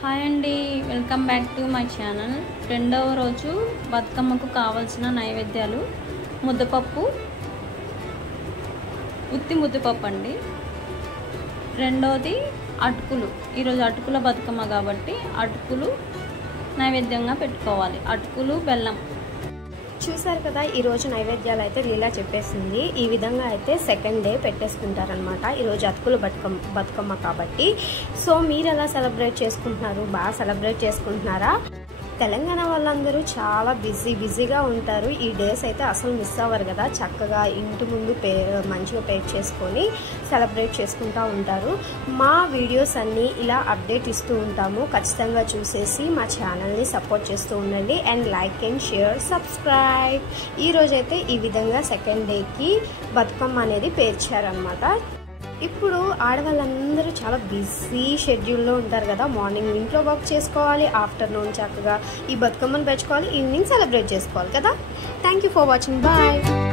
Hi అండి, welcome back to my channel. రెండవ రోజు బతుకమ్మకు కావాల్సిన నైవేద్యాలు ముద్దపప్పు, ఉత్తి ముద్దపప్పు అండి. రెండోది అటుకులు. ఈరోజు అటుకుల బతుకమ్మ కాబట్టి అటుకులు నైవేద్యంగా పెట్టుకోవాలి. అటుకులు, బెల్లం. చూసారు కదా, ఈరోజు నైవేద్యాలు అయితే లీలా చెప్పేసింది. ఈ విధంగా అయితే సెకండ్ డే పెట్టేసుకుంటారనమాట. ఈరోజు అటుకులు బతుకమ్మ కాబట్టి. సో మీరు ఎలా సెలబ్రేట్ చేసుకుంటున్నారు? బాగా సెలబ్రేట్ చేసుకుంటున్నారా? తెలంగాణ వాళ్ళందరూ చాలా బిజీగా ఉంటారు. ఈ డేస్ అయితే అసలు మిస్ అవ్వరు కదా. చక్కగా ఇంటి ముందు మంచిగా పేర్ చేసుకొని సెలబ్రేట్ చేసుకుంటూ ఉంటారు. మా వీడియోస్ అన్నీ ఇలా అప్డేట్ ఇస్తూ ఉంటాము. ఖచ్చితంగా చూసేసి మా ఛానల్ని సపోర్ట్ చేస్తూ ఉండండి. And like and share, subscribe. ఈరోజైతే ఈ విధంగా సెకండ్ డేకి బతుకమ్మ అనేది పేర్చారనమాట. ఇప్పుడు ఆడవాళ్ళందరూ చాలా బిజీ షెడ్యూల్లో ఉంటారు కదా. మార్నింగ్ ఇంట్లో వర్క్ చేసుకోవాలి, ఆఫ్టర్నూన్ చక్కగా ఈ బతుకమ్మను పెంచుకోవాలి, ఈవినింగ్ సెలబ్రేట్ చేసుకోవాలి కదా. Thank you for watching. Bye.